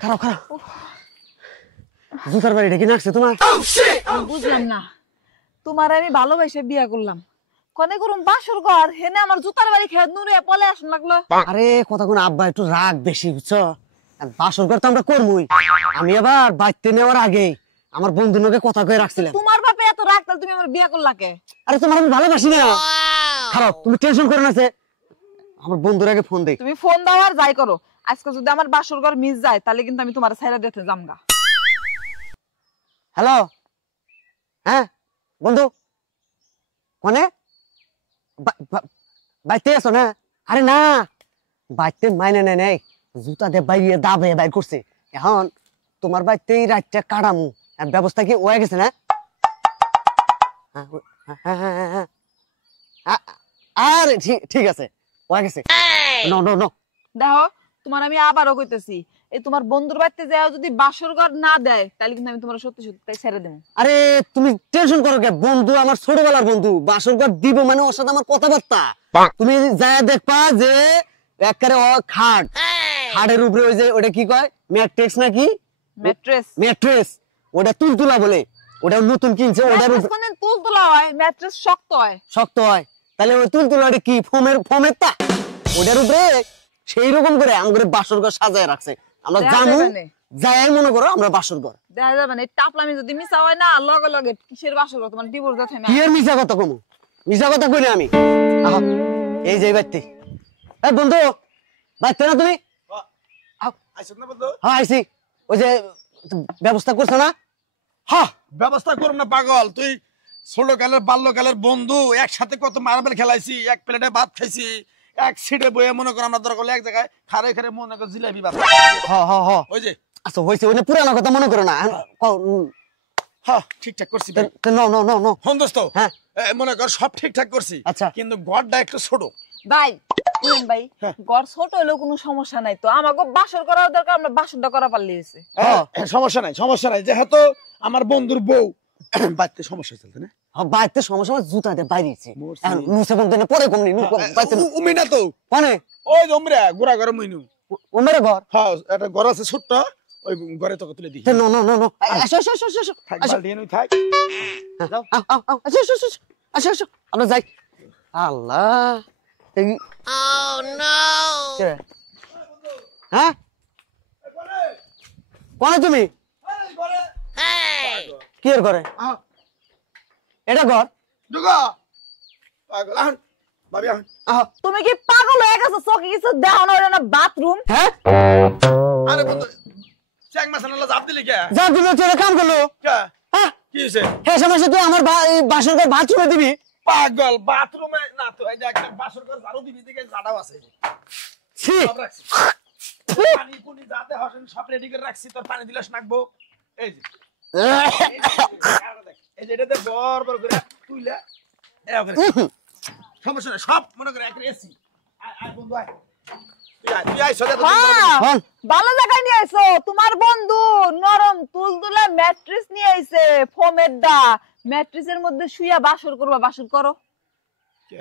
খারাপ খারাপ জুতার বাড়িটা কি নাকছে তোমার? বুঝলাম না, তোমার আমি ভালোবাসে বিয়া করলাম, কনে করুম বাসর ঘর হেনে আমার জুতার বাড়ি খেয়ে নুরে পলে আসুন লাগলো। আরে কথা কোন আব্বা একটু রাগ বেশি বুঝছো, বাসর ঘর তো আমরা করবই। আমি আবার বাইতে নেওয়ার আগে আমার বন্ধুর লগে কথা কয়ে রাখছিলাম। তোমার বাপে এত রাগ তাহলে তুমি আমার বিয়া করলা কে? আরে তোমার আমি ভালোবাসি না। খারাপ তুমি টেনশন করো না, আমার বন্ধুর আগে ফোন দেই। তুমি ফোন দাও আর যাই করো, আজকে যদি আমার বাসর ঘর মিস যায় তাহলে কিন্তু আমি তোমার ছাইরা দিতে যামগা। হ্যালো, হ্যাঁ বন্ধু, কোনে বাইতে আছো না? আরে না, বাইতে মাইনে নেই নেই, জুতা দিয়ে বাইরে দাবে বাইর করছে। এখন তোমার বাইতেই রাতটা কাটামু, ব্যবস্থা কি হয়ে গেছে না? আরে ঠিক আছে, হয়ে গেছে। নো নো নো, দেখো তোমার আমি আবারও কইতেছি, এই তোমার বন্ধুর বাড়িতে যাও যদি বাসর ঘর না দেয় তাহলে কিন্তু আমি তোমার সত্যি সত্যি তাই ছেড়ে দেবো। আরে তুমি টেনশন করো কে? বন্ধু আমার ছোটবেলার বন্ধু, বাসর ঘর দিব মানে ওর সাথে আমার কথাবার্তা। তুমি যা দেখবা যে একবারে ও খাটের উপরে ওই যে ওটা কি কয়, ম্যাট্রেস নাকি ম্যাট্রেস? ম্যাট্রেস ওটা তুলতুলা বলে, ওটা নতুন কিনছে। ওটার উপরে কোন তুলতুলা হয়, ম্যাট্রেস শক্ত হয়। শক্ত হয়, তাহলে ওই তুলতুলাটা কি ফোমের তা? ওটার উপরে সেই রকম করে আমাদের বাসর ঘর সাজায় রাখছে। আমরা জানু যাই মনে করো আমরা বাসর ঘর দেখা যাবে না। টাপলামি যদি মিছা হয় না লগে লগে কিসের বাসর ঘর, তোমার ডিভোর্স দিতে হবে। কি এর মিছা কথা কমু? মিছা কথা কইনি আমি। এই যে বাইতে, এই বন্ধু বাইতে না তুমি? আইছ না বন্ধু? হ্যাঁ আইছি। ওই যে ব্যবস্থা করছ না? হ্যাঁ ব্যবস্থা করুম না পাগল, তুই ছোটকালের বাল্যকালের বন্ধু, একসাথে কত মার্বেল খেলাইছি, এক প্লেটে ভাত খাইছি, এক সিটে বইয়ে মনে কর আমরা দরকার এক জায়গায় খারে খারে মনে কর জিলাপি ভাত। ওই যে আচ্ছা হইছে, ওই পুরানো কথা মনে করো না। হ্যাঁ ঠিকঠাক করছি নো নো নো নো হন দোস্ত। হ্যাঁ মনে কর সব ঠিকঠাক করছি, আচ্ছা কিন্তু গড়টা একটু ছোট। ভাই ভাই ঘর ছোট হলেও কোনো সমস্যা নাই তো, আমাকে বাসর করার দরকার, আমরা বাসরটা করা পারলে হয়েছে। সমস্যা নাই সমস্যা নাই, যেহেতু আমার বন্ধুর বউ বাড়িতে সমস্যা চলছে না। বাইতে সমস্যা, জুতা দিয়ে বাইরেছে নুসে বন্ধ পরে কমনি উমি না তো মানে ওই জমরা গুড়া ঘরে মুইনু ওমের ঘর। হ্যাঁ একটা ঘর আছে ছোট্ট, ওই ঘরে তোকে তুলে দিই। নো নো নো নো, আসো আসো আসো আসো আসো নিয়ে থাক, যাও আসো আসো আসো আসো আসো আমরা যাই। আল্লাহ oh no, হ্যাঁ কোনে তুমি? কি এর ঘরে? এটা ঘর ঢুকো পাগল আন ভাবি আন। তুমি কি পাগল হয়ে গেছো? চোখে কিছু দেখো না? ওটা না বাথরুম। হ্যাঁ আরে বন্ধু চ্যাং মাছানালা জাপ দিলি কে? যা দিলে তোরে কাম করলো কে? হ্যাঁ কি হইছে? হে সমস্যা তুই আমার বাসর ঘর বাথরুমে দিবি? পাগল বাথরুমে না তো, এই যে একটা বাসর ঘর ঝাড়ু দিবি, দিকে ঝাড়াও আছে ছি সব রাখছি, পানি পুনি যাতে হসেন সব রেডি করে রাখছি, তোর পানি দিলে নাকবো। এই যে এই যে এটাতে বড় বড় করে তুইলা সমস্যা নাই, সব মনে করে একটা এসি। আয় বন্ধু আয়, তুই আয় সোজা ভালো জায়গায় নিয়ে আইছো। তোমার বন্ধু নরম তুলতুলে ম্যাট্রেস নিয়ে আইছে, ফোমের দা ম্যাট্রেসের মধ্যে শুইয়া বাসর করবা, বাসর করো।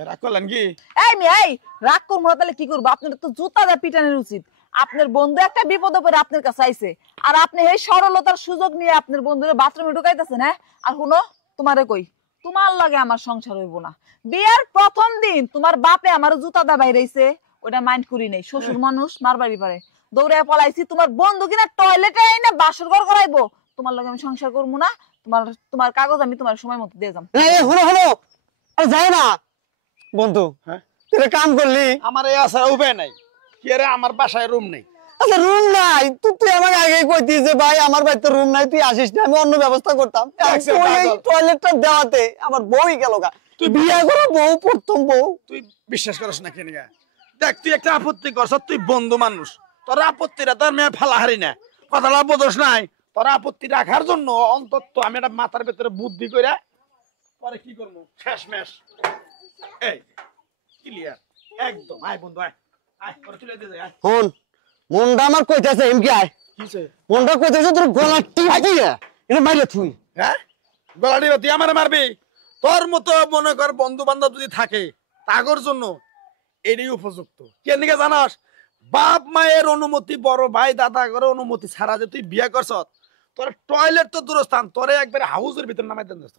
রাগ করলেন কি? এই মেয়ে রাগ করবো না তাহলে কি করবো? আপনার তো জুতা দা পিটানোর উচিত। আপনার বন্ধু একটা বিপদে পড়ে আপনার কাছে আইছে, আর আপনি এই সরলতার সুযোগ নিয়ে আপনার বন্ধুরে বাথরুমে ঢুকাইতেছেন। হ্যাঁ আর শুনো, তোমারে কই তোমার লাগে আমার সংসার হইব না। বিয়ার প্রথম দিন তোমার বাপে আমার জুতা দা বাইরেছে, ওটা মাইন্ড করি নাই। শ্বশুর মানুষ মারবারই পারে, দৌড়ে পলাইছি। তোমার বন্ধু কিনা টয়লেটে এনে বাসর ঘর করাইবো, তোমার লাগে আমি সংসার করবো না। তোমার কাগজ আমি তোমার সময় মতো দিয়ে যাম। হলো হলো আরে যাই না বন্ধু, হ্যাঁ তুই কাম করলি। আমার এই আসার উপায় নাই কি রে, আমার বাসায় রুম নেই। আচ্ছা রুম নাই, তুই আমাকে আগে কইতিস যে ভাই আমার বাড়িতে রুম নাই, তুই আসিস না, আমি অন্য ব্যবস্থা করতাম। টয়লেটটা দেওয়াতে আমার বউই গেল গা। তুই বিয়ে করো বউ, প্রথম বউ। তুই বিশ্বাস করিস না কেন? দেখ তুই একটা আপত্তি করছ, তুই বন্ধু মানুষ, তোর আপত্তিটা তোর মেয়ে ফেলাহারি না, কথাটা বোঝস নাই। তোর আপত্তি রাখার জন্য অন্তত আমি একটা মাথার ভেতরে বুদ্ধি করে পরে কি করবো শেষ মেশ। এই ক্লিয়ার একদম। আয় বন্ধু আয়, আয় পরে তুলে দিয়ে যায়। হন মনটা আমার কইতাছে এমকি আয়, কিছে মনটা কইতাছে তোর গলা টিপি এটা মাইরে তুই। হ্যাঁ গলাটি তুই আমার মারবি? তোর মতো মনে কর বন্ধু বান্ধব যদি থাকে তাগর জন্য এটাই উপযুক্ত। কেন জানাস? বাপ মায়ের অনুমতি, বড় ভাই দাদা করে অনুমতি ছাড়া যে তুই বিয়ে করছ, তোর টয়লেট তো দূরস্থান, তোরে একবারে হাউসের ভিতর নামাই দেন।